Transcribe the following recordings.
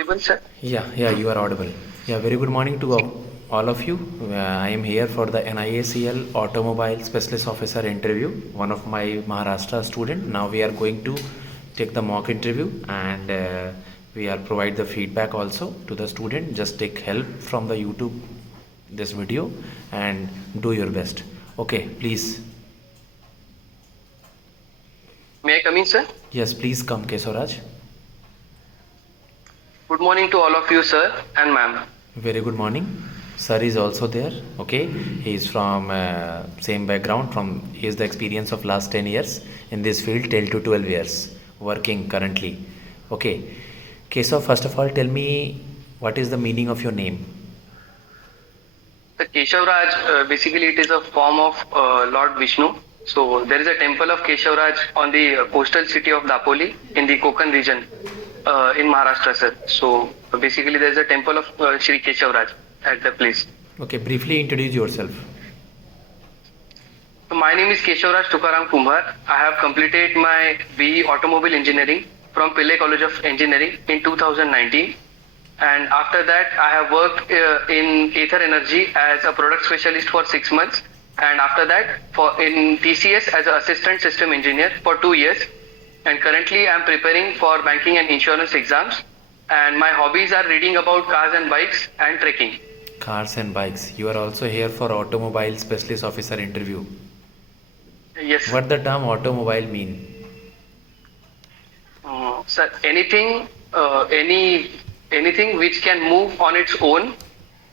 audible, sir? Yeah, you are audible. Yeah, very good morning to all of you. I am here for the NIACL Automobile Specialist Officer interview. One of my Maharashtra student. Now we are going to take the mock interview and we are provide the feedback also to the student. Just take help from the YouTube this video and do your best. Okay, please. May I come in, sir? Yes, please come, Keswaraj. Good morning to all of you, sir and ma'am. Very good morning. Sir is also there. Okay, he is from same background. He is the experience of last 10 years in this field, 10 to 12 years working currently. Okay, Keshav, first of all, tell me what is the meaning of your name? The Keshavraj, basically it is a form of Lord Vishnu. So there is a temple of Keshavraj on the coastal city of Dapoli in the Konkan region in Maharashtra, sir. So basically there is a temple of Shri Keshavraj at the place. Okay, briefly introduce yourself. So my name is Keshavraj Tukaram Kumbhar. I have completed my BE Automobile Engineering from Pillai College of Engineering in 2019. And after that, I have worked in Aether Energy as a product specialist for 6 months. And after that, in TCS as an assistant system engineer for 2 years. And currently, I am preparing for banking and insurance exams. And my hobbies are reading about cars and bikes and trekking. Cars and bikes. You are also here for Automobile Specialist Officer interview. Yes. What the term automobile mean? Sir, anything which can move on its own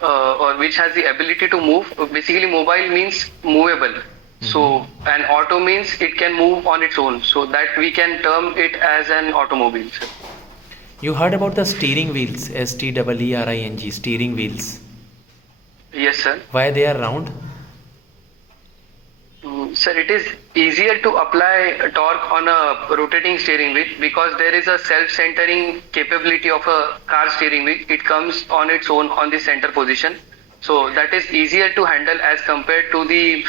or which has the ability to move. Basically, mobile means movable. So, an auto means it can move on its own. So that we can term it as an automobile, sir. You heard about the steering wheels, STEERING, steering wheels. Yes, sir. Why they are round? Sir, it is easier to apply torque on a rotating steering wheel because there is a self-centering capability of a car steering wheel. It comes on its own on the center position. So that is easier to handle as compared to the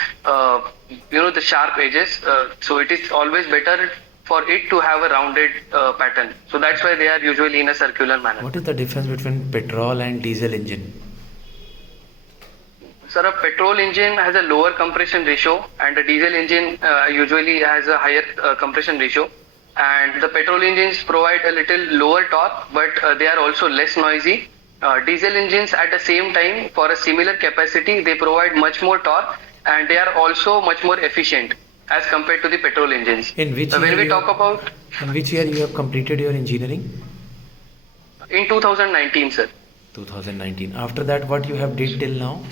the sharp edges. So it is always better for it to have a rounded pattern. So that's why they are usually in a circular manner. What is the difference between petrol and diesel engine? Sir, a petrol engine has a lower compression ratio and a diesel engine usually has a higher compression ratio. And the petrol engines provide a little lower torque, but they are also less noisy. Diesel engines at the same time, for a similar capacity, they provide much more torque and they are also much more efficient as compared to the petrol engines. In which year you have completed your engineering? In 2019, sir. 2019. After that, what you have did till now?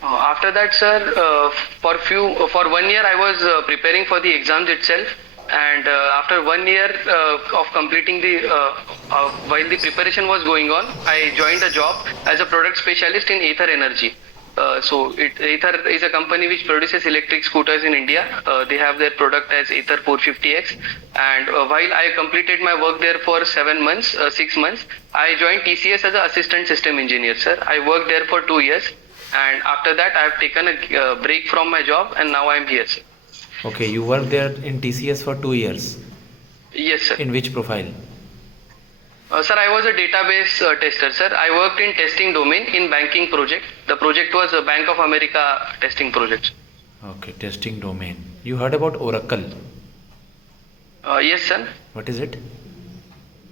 After that, sir, for 1 year I was preparing for the exams itself, and after 1 year of completing while the preparation was going on, I joined a job as a product specialist in Aether Energy. Aether is a company which produces electric scooters in India. They have their product as Aether 450X. And while I completed my work there for 6 months, I joined TCS as an assistant system engineer, sir. I worked there for 2 years. And after that, I have taken a break from my job and now I am here, sir. Okay, you worked there in TCS for 2 years. Yes, sir. In which profile? Sir, I was a database tester, sir. I worked in testing domain in banking project. The project was a Bank of America testing project. Okay, testing domain. You heard about Oracle? Yes, sir. What is it?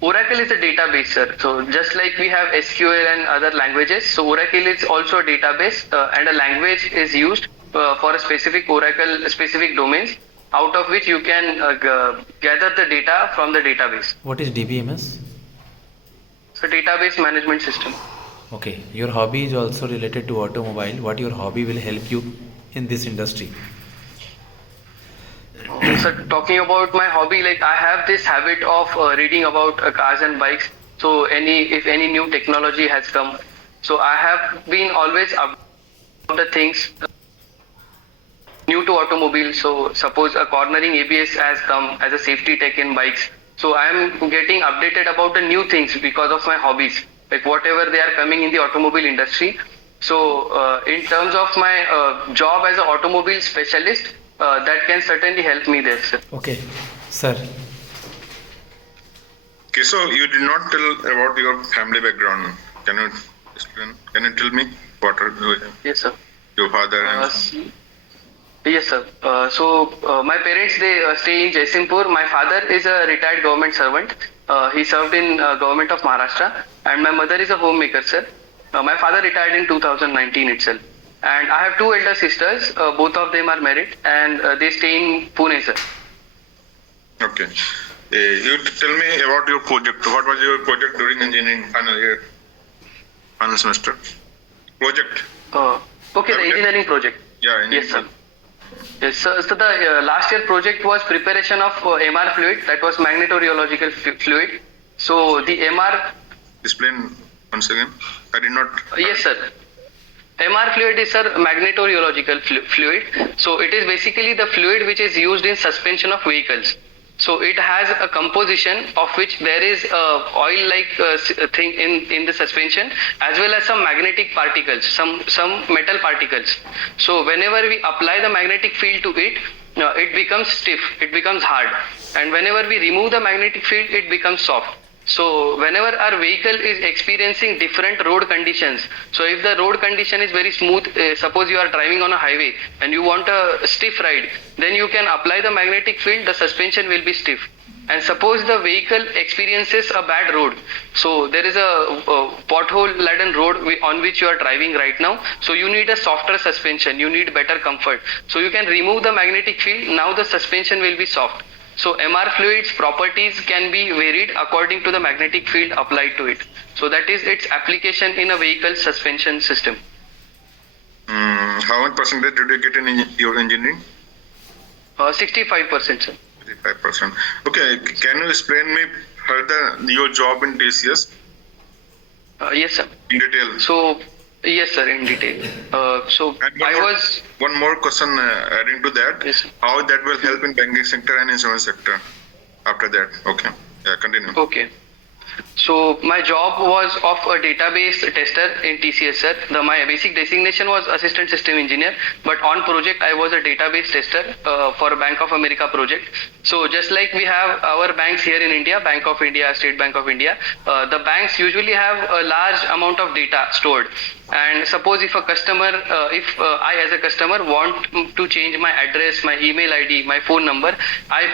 Oracle is a database, sir. So just like we have SQL and other languages, so Oracle is also a database and a language is used for a specific specific domains, out of which you can gather the data from the database. What is DBMS? So database management system. Okay, your hobby is also related to automobile. What your hobby will help you in this industry? So talking about my hobby, like I have this habit of reading about cars and bikes. So if any new technology has come, so I have been always up the things new to automobile. So suppose a cornering ABS has come as a safety tech in bikes. So I am getting updated about the new things because of my hobbies, like whatever they are coming in the automobile industry. So in terms of my job as an automobile specialist, that can certainly help me there, sir. Okay, sir. Okay, so you did not tell about your family background. Can you explain? Can you tell me what are Yes, sir. your father and Yes, sir. My parents they stay in Jaisimpur. My father is a retired government servant. He served in government of Maharashtra, and my mother is a homemaker, sir. My father retired in 2019 itself, and I have two elder sisters. Both of them are married, and they stay in Pune, sir. okay? You tell me about your project. What was your project during engineering final year, final semester? Project. Okay, the engineering project. Yeah. Yes, sir. Yes, so the last year project was preparation of MR fluid, that was magnetorheological fluid. So the MR, Explain once again. I did not. yes, sir. MR fluid is, sir, magnetorheological fluid. So it is basically the fluid which is used in suspension of vehicles. So it has a composition of which there is a oil-like thing in the suspension, as well as some magnetic particles, some metal particles. So whenever we apply the magnetic field to it, it becomes stiff, it becomes hard, and whenever we remove the magnetic field, it becomes soft. So whenever our vehicle is experiencing different road conditions, so if the road condition is very smooth, suppose you are driving on a highway and you want a stiff ride, then you can apply the magnetic field, the suspension will be stiff. And suppose the vehicle experiences a bad road, so there is a pothole laden road on which you are driving right now, so you need a softer suspension, you need better comfort. So you can remove the magnetic field, now the suspension will be soft. So MR fluid's properties can be varied according to the magnetic field applied to it. So that is its application in a vehicle suspension system. How much percentage did you get in your engineering? 65%, sir. 65%. Okay, can you explain me further your job in TCS Yes, sir. in detail? So, yes, sir, in detail. And one more question adding to that. Yes, sir. How that will help in banking sector and insurance sector after that? Okay. Yeah, continue. Okay. So my job was of a database tester in TCS, sir. My basic designation was assistant system engineer, but on project I was a database tester for a Bank of America project. So just like we have our banks here in India, Bank of India, State Bank of India, the banks usually have a large amount of data stored. And suppose if a customer, I as a customer want to change my address, my email ID, my phone number, I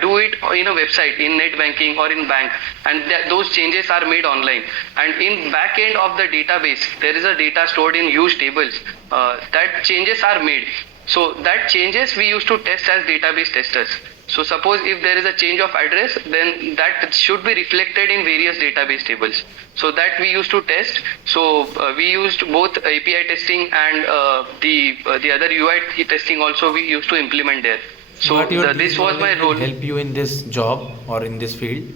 do it in a website, in net banking or in bank, and those changes are made online. And in back end of the database, there is a data stored in huge tables that changes are made. So that changes we used to test as database testers. So suppose if there is a change of address, then that should be reflected in various database tables. So that we used to test. So we used both API testing and the other UI testing also we used to implement there. So this was my role. Help you in this job or in this field?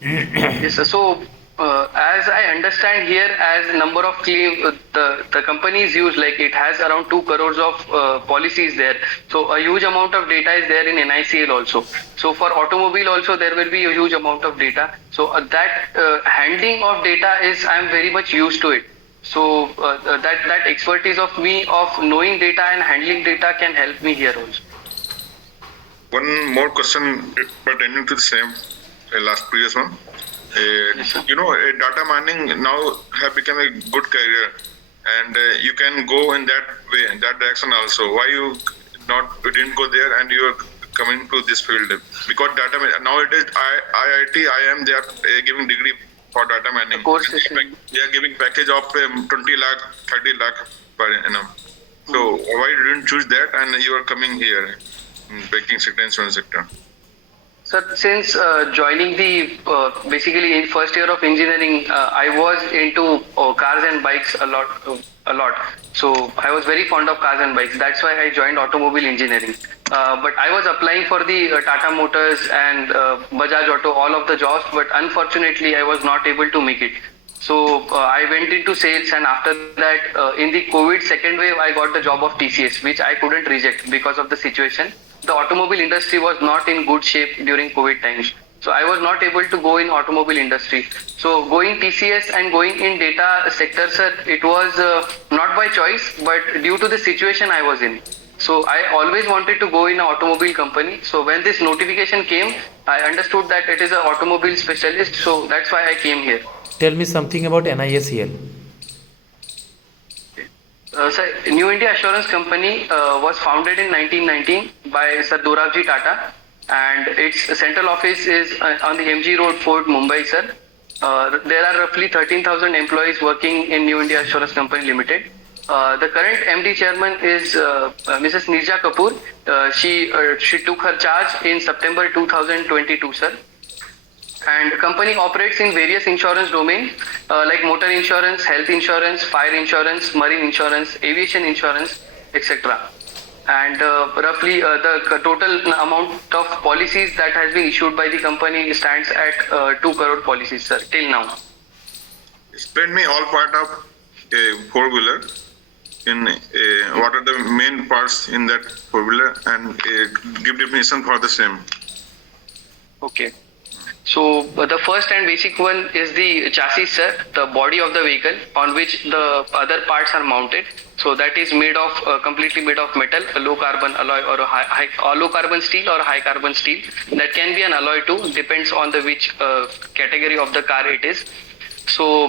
Yes, sir. So as I understand here, as number of claim the companies use, like it has around 2 crores of policies there. So a huge amount of data is there in NICL also. So for automobile also there will be a huge amount of data. So that handling of data is I am very much used to it. So that expertise of me of knowing data and handling data can help me here also. One more question pertaining to the same last previous one. Data mining now have become a good career, and you can go in that way, in that direction also. Why you didn't go there and you are coming to this field? Because data nowadays IIT, IIM, they are giving degree for data mining. They are giving package of 20 lakh, 30 lakh per annum. So why didn't choose that and you are coming here in banking sector, insurance sector? Sir, since joining the basically in first year of engineering, I was into cars and bikes a lot. So I was very fond of cars and bikes. That's why I joined automobile engineering. But I was applying for the Tata Motors and Bajaj Auto, all of the jobs. But unfortunately, I was not able to make it. So I went into sales, and after that, in the COVID second wave, I got the job of TCS, which I couldn't reject because of the situation. The automobile industry was not in good shape during COVID times. So I was not able to go in automobile industry. So going TCS and going in data sector, sir, it was not by choice, but due to the situation I was in. So I always wanted to go in an automobile company. So when this notification came, I understood that it is an automobile specialist. So that's why I came here. Tell me something about NIACL. Sir, New India Assurance Company was founded in 1919 by Sir Dorabji Tata, and its central office is on the MG Road, Fort, Mumbai, sir. There are roughly 13,000 employees working in New India Assurance Company Limited. The current MD chairman is Mrs. Nirja Kapoor. She took her charge in September 2022, sir. And company operates in various insurance domains like motor insurance, health insurance, fire insurance, marine insurance, aviation insurance, etc. And roughly the total amount of policies that has been issued by the company stands at 2 crore policies, sir, till now. Explain me all part of a four-wheeler. In what are the main parts in that four-wheeler, and give definition for the same. Okay. So the first and basic one is the chassis, sir, the body of the vehicle on which the other parts are mounted. So that is made of completely made of metal, a low carbon alloy or a low carbon steel or high carbon steel. That can be an alloy too, depends on the which category of the car it is. So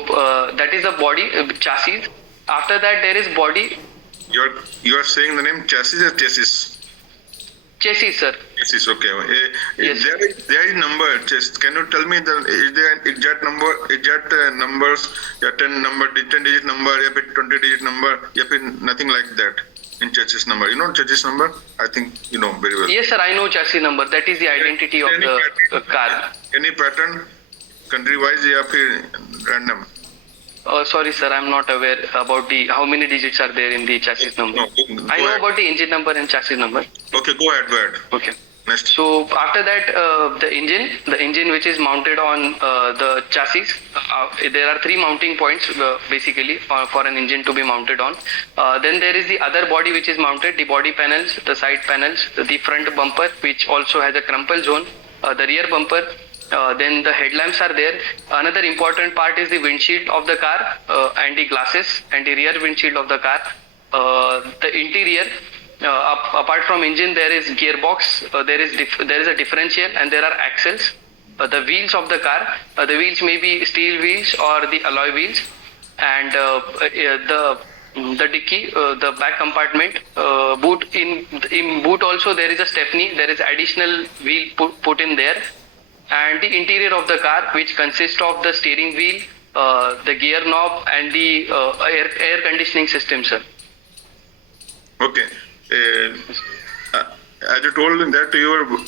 that is the body chassis. After that there is body. You are saying the name chassis or chassis? Chassis, sir. Chassis, okay. Yes. There is number. Just can you tell me is there an exact number? Exact numbers? या 10 digit number या फिर 20 digit number या फिर nothing like that in chassis number. You know chassis number? I think you know very well. Yes, sir. I know chassis number. That is the identity of the car. Any pattern, country wise या फिर random? Sorry, sir. I'm not aware about the how many digits are there in the chassis number. No, I know about the engine number and chassis number. Okay, go ahead. Okay. Next. So after that, the engine which is mounted on the chassis, there are three mounting points basically for an engine to be mounted on. Then there is the other body which is mounted, the body panels, the side panels, the front bumper which also has a crumple zone, the rear bumper. Then the headlamps are there. Another important part is the windshield of the car and the glasses and the rear windshield of the car. The interior, apart from engine, there is gearbox, there is a differential, and there are axles. The wheels of the car, the wheels may be steel wheels or the alloy wheels, and the dicky, the back compartment, boot in boot also there is a stepney. There is additional wheel put in there. And the interior of the car, which consists of the steering wheel, the gear knob, and the air conditioning system, sir. Okay. As you told that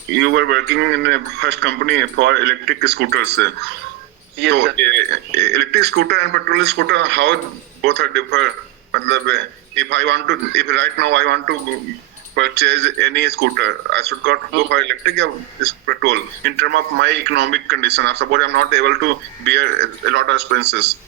you were working in a first company for electric scooters. Yes, so sir. Electric scooter and petrol scooter, how both are differ? If right now I want to purchase any scooter, I should go for electric or petrol in terms of my economic condition. Suppose I'm not able to bear a lot of expenses.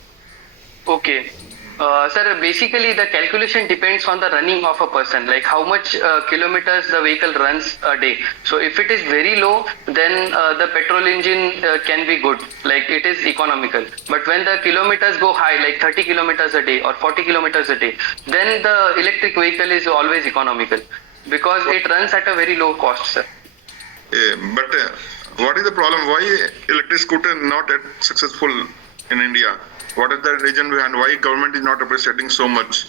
Okay. Sir, basically the calculation depends on the running of a person, like how much kilometers the vehicle runs a day. So if it is very low, then the petrol engine can be good, like it is economical. But when the kilometers go high, like 30 kilometers a day or 40 kilometers a day, then the electric vehicle is always economical because it runs at a very low cost, sir. But what is the problem? Why electric scooter not successful in India? What is the reason behind why government is not appreciating so much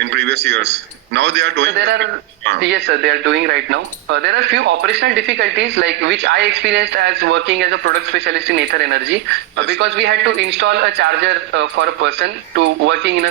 in previous years? Now they are doing. So yes, sir, they are doing right now. There are few operational difficulties like which I experienced as working as a product specialist in Ather Energy because we had to install a charger for a person to working in a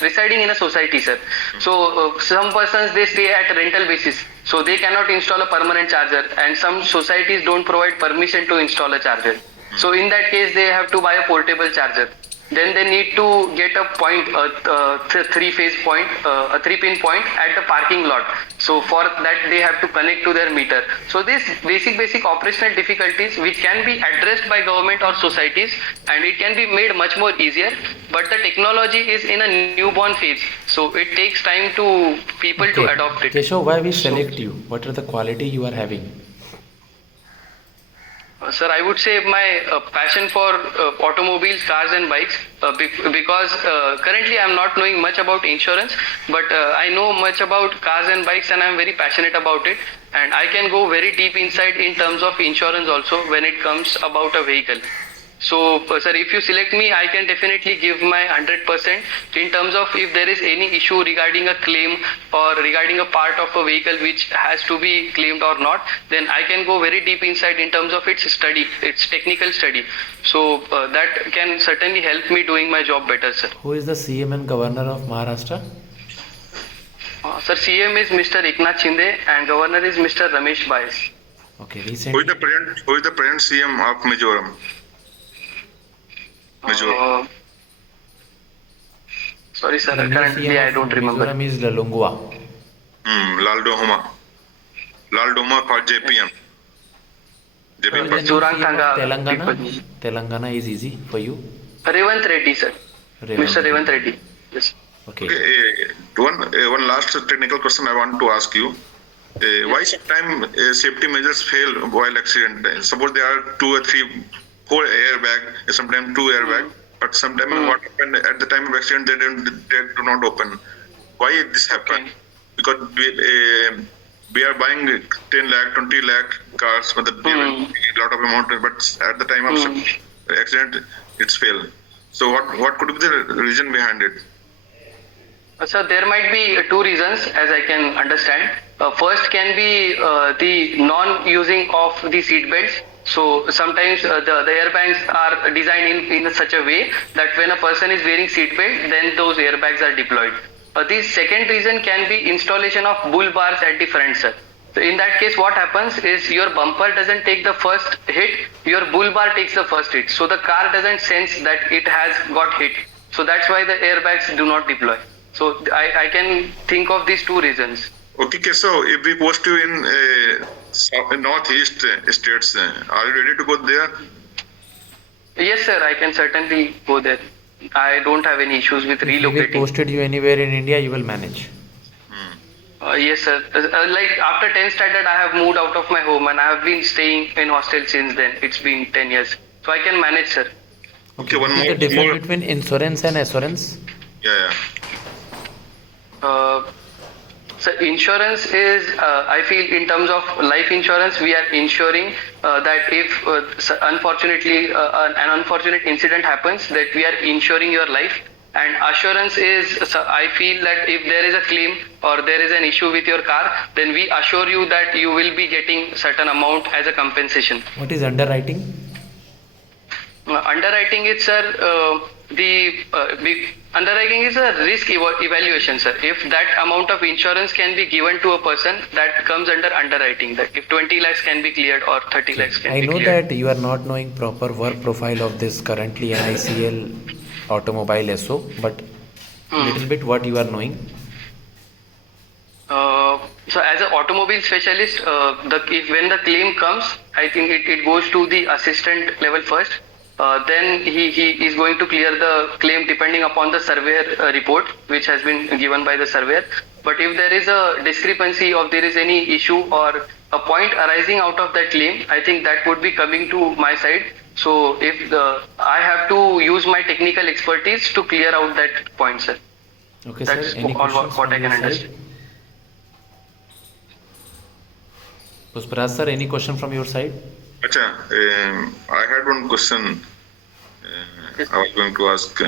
residing in a society, sir. So some persons they stay at rental basis, so they cannot install a permanent charger, and some societies don't provide permission to install a charger. So in that case, they have to buy a portable charger. Then they need to get a point, a three-phase point, a three-pin point at the parking lot. So for that, they have to connect to their meter. So these basic operational difficulties, which can be addressed by government or societies, and it can be made much more easier. But the technology is in a newborn phase, so it takes time to people to adopt it. Keshav, why we select you? What are the quality you are having? Sir, I would say my passion for automobiles, cars, and bikes, because currently I'm not knowing much about insurance, but I know much about cars and bikes, and I'm very passionate about it. And I can go very deep inside in terms of insurance also when it comes about a vehicle. So, sir, if you select me, I can definitely give my 100% in terms of if there is any issue regarding a claim or regarding a part of a vehicle which has to be claimed or not, then I can go very deep inside in terms of its study, its technical study. So, that can certainly help me doing my job better, sir. Who is the CM and Governor of Maharashtra? Sir, CM is Mr. Eknath Shinde and Governor is Mr. Ramesh Bais. Okay, Who recently. is the present CM of Mizoram? Mizoram. Sorry, sir, The new currently CM I of don't remember. Mizoram is Lalungwa. Laldo Homa for JPM. Who is the new Zurang CM of Thanga Telangana? people. Telangana is easy for you. Revant Reddy, sir. Mr. Revant Reddy. Yes. Okay. One last technical question I want to ask you. Why sometimes safety measures fail while accident? Suppose there are 2 or 3, 4 airbag, sometimes 2 airbag, but sometimes what happen at the time of accident they do not open. Why this happen? Okay. Because we are buying 10 lakh, 20 lakh cars for the a lot of amount, but at the time of accident it's fail. So what could be the reason behind it? So there might be 2 reasons as I can understand. First can be the non-using of the seat belts. So sometimes the airbags are designed in such a way that when a person is wearing seat belt, then those airbags are deployed. The second reason can be installation of bull bars at the front, sir. So in that case, what happens is your bumper doesn't take the first hit, your bull bar takes the first hit. So the car doesn't sense that it has got hit. So that's why the airbags do not deploy. So I can think of these 2 reasons. Okay, so if we post you in northeast states, are you ready to go there? Yes, sir, I can certainly go there. I don't have any issues with If we will relocating. posted you anywhere in India, you will manage. Yes, sir. Like after 10th standard, I have moved out of my home and I have been staying in hostel since then. It's been 10 years. So I can manage, sir. Okay, What one is more. the difference more. between insurance and assurance? Yeah. So insurance is, I feel in terms of life insurance, we are insuring that if unfortunately an unfortunate incident happens, that we are insuring your life. And assurance is, I feel that if there is a claim or there is an issue with your car, then we assure you that you will be getting certain amount as a compensation. What is underwriting? Underwriting is, sir, underwriting is a risk evaluation, sir. If that amount of insurance can be given to a person, that comes under underwriting. That if 20 lakhs can be cleared or 30 lakhs can I be know cleared. that you are not knowing proper work profile of this currently NICL automobile SO, but little bit what you are knowing. So as an automobile specialist, when the claim comes, I think it goes to the assistant level first. Then he is going to clear the claim depending upon the surveyor report which has been given by the surveyor. But if there is a discrepancy or there is any issue or a point arising out of that claim, I think that would be coming to my side. So if I have to use my technical expertise to clear out that point, sir. Okay, That's sir. Any all questions what from I can your side? understand. Pushparaj sir, any question from your side? Acha, I had one question. I was going to ask.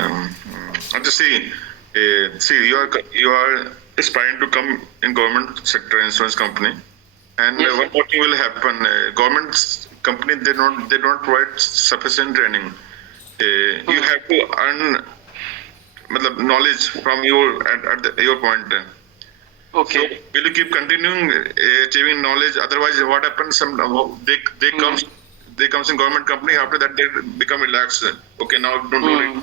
Just see, you are aspiring to come in government sector insurance company, and Yes, one sir. more thing will happen. Government company they don't provide sufficient training. You have to earn matlab, knowledge from your point. Okay. So will you keep continuing achieving knowledge? Otherwise, what happens? They comes in government company. After that, they become relaxed. Okay, now don't do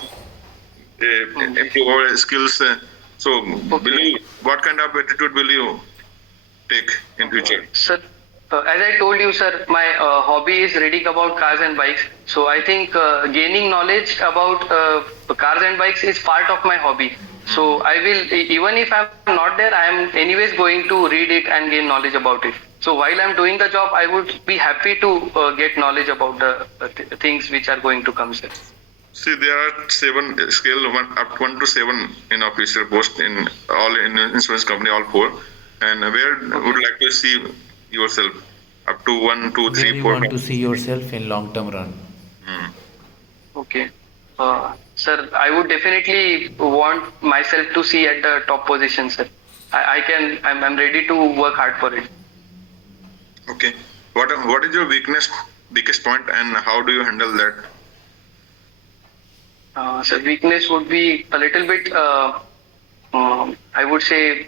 it. Improve our skills. So, what kind of attitude will you take in future? Sir, as I told you, sir, my hobby is reading about cars and bikes. So I think gaining knowledge about cars and bikes is part of my hobby. So I will, even if I'm not there, I am anyways going to read it and gain knowledge about it. So while I'm doing the job, I would be happy to get knowledge about the things which are going to come, sir. See, there are seven scale one up 1 to 7 in officer post in all in insurance company, all four. And where would you like to see yourself? Up to 1, 2, Where 3, you 4. want to see yourself in long term run? Hmm. Okay. Sir, I would definitely want myself to see at the top position, sir. I'm ready to work hard for it. Okay. What is your biggest point, and how do you handle that? So weakness would be a little bit, I would say,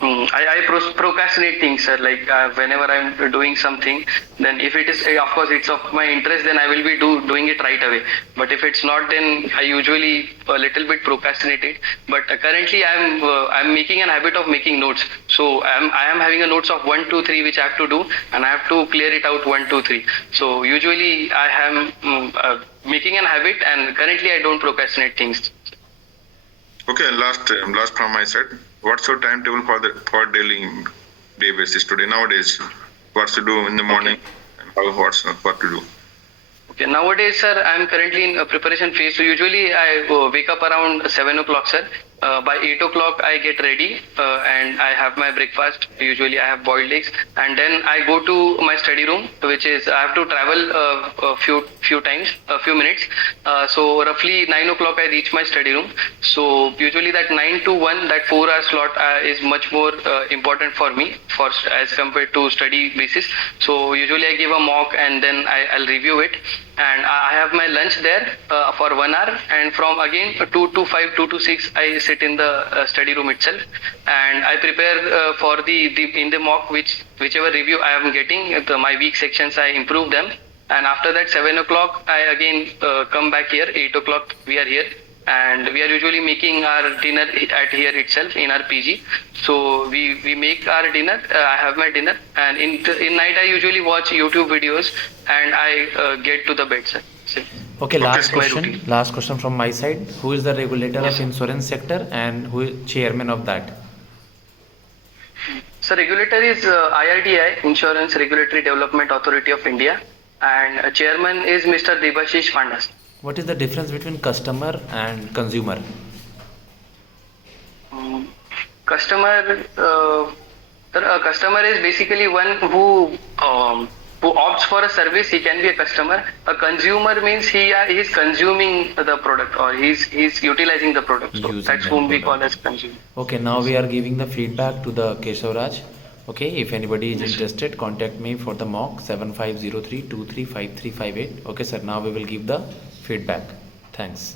procrastinate things, sir. Like whenever I'm doing something, then if it is, of course, it's of my interest, then I will be doing it right away. But if it's not, then I usually a little bit procrastinate it. But currently, I'm making an habit of making notes. So I am having a notes of 1, 2, 3 which I have to do, and I have to clear it out 1, 2, 3. So usually I am making an habit, and currently I don't procrastinate things. Okay, last from my side. What's your timetable for daily day basis today nowadays? What's to do in the morning, and what to do? Okay, nowadays, sir, I'm currently in a preparation phase. So usually I wake up around 7 o'clock, sir. By 8 o'clock, I get ready and I have my breakfast. Usually I have boiled eggs. And then I go to my study room, which is, I have to travel a few minutes. So roughly 9 o'clock, I reach my study room. So usually that 9 to 1, that 4 hour slot is much more important for me as compared to study basis. So usually I give a mock and then I'll review it. And I have my lunch there for 1 hour, and from again 2 to 5, 2 to 6, I sit in the study room itself, and I prepare for in the mock whichever review I am getting. My weak sections I improve them, and after that 7 o'clock I again come back here. 8 o'clock we are here, and we are usually making our dinner at here itself in our PG. So we make our dinner. I have my dinner, and in night I usually watch YouTube videos, and I get to the bed, sir. So, Okay, last that's my question. routine. Last question from my side. Who is the regulator Yes, of sir. insurance sector and who is chairman of that? So regulator is IRDI, Insurance Regulatory Development Authority of India, and chairman is Mr. Debashish Pandas. What is the difference between customer and consumer? Customer, a customer is basically one who opts for a service. He can be a customer. A consumer means he is consuming the product, or he's utilizing the product. So Using that's that whom we product. call as consumer. Okay, now we are giving the feedback to the Keshavraj. Okay, if anybody is Yes, sir. interested, contact me for the mock 7503235358. Okay, sir. Now we will give the feedback. Thanks.